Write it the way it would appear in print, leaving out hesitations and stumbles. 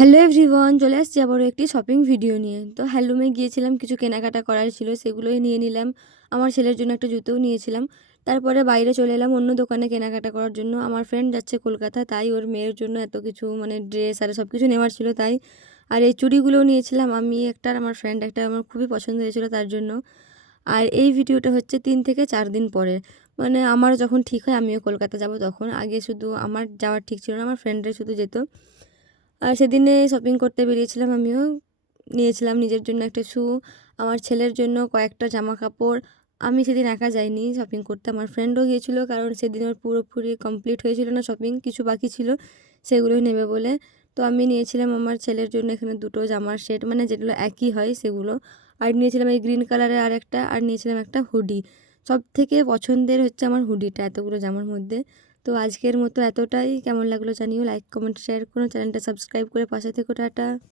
Hello everyone, চলে আসছি আবারও একটি শপিং ভিডিও নিয়ে। তো হ্যান্ডলুমে গিয়েছিলাম, কিছু কেনাকাটা করার ছিল, সেগুলোই নিয়ে নিলাম। আমার ছেলের জন্য একটা জুতোও নিয়েছিলাম। তারপরে বাইরে চলে এলাম অন্য দোকানে কেনাকাটা করার জন্য। আমার ফ্রেন্ড যাচ্ছে কলকাতা, তাই ওর মেয়ের জন্য এত কিছু মানে ড্রেস আর সব কিছু নেওয়ার ছিল তাই। আর এই চুড়িগুলোও নিয়েছিলাম আমি একটা, আর আমার ফ্রেন্ড একটা, আমার খুবই পছন্দ হয়েছিল তার জন্য। আর এই ভিডিওটা হচ্ছে ৩ থেকে ৪ দিন পরে, মানে আমার যখন ঠিক হয় আমিও কলকাতা যাব তখন। আগে শুধু আমার যাওয়ার ঠিক ছিল না, আমার ফ্রেন্ডরাই শুধু যেত। আর সেদিনে শপিং করতে বেরিয়েছিলাম আমিও। নিয়েছিলাম নিজের জন্য একটা শ্যু, আমার ছেলের জন্য কয়েকটা জামা কাপড়। আমি সেদিন একা যাইনি শপিং করতে, আমার ফ্রেন্ডও গিয়েছিল, কারণ সেদিন ওর পুরোপুরি কমপ্লিট হয়েছিল না শপিং, কিছু বাকি ছিল সেগুলোই নেবে বলে। তো আমি নিয়েছিলাম আমার ছেলের জন্য এখানে দুটো জামার সেট, মানে যেগুলো একই হয় সেগুলো। আর নিয়েছিলাম এই গ্রিন কালারের আর একটা, আর নিয়েছিলাম একটা হুডি। সব থেকে পছন্দের হচ্ছে আমার হুডিটা এতগুলো জামার মধ্যে। তো আজকের মতো এতটাই। কেমন লাগলো জানিও, লাইক কমেন্ট শেয়ার করো, চ্যানেলটা সাবস্ক্রাইব করে পাশে থেকো। টাটা।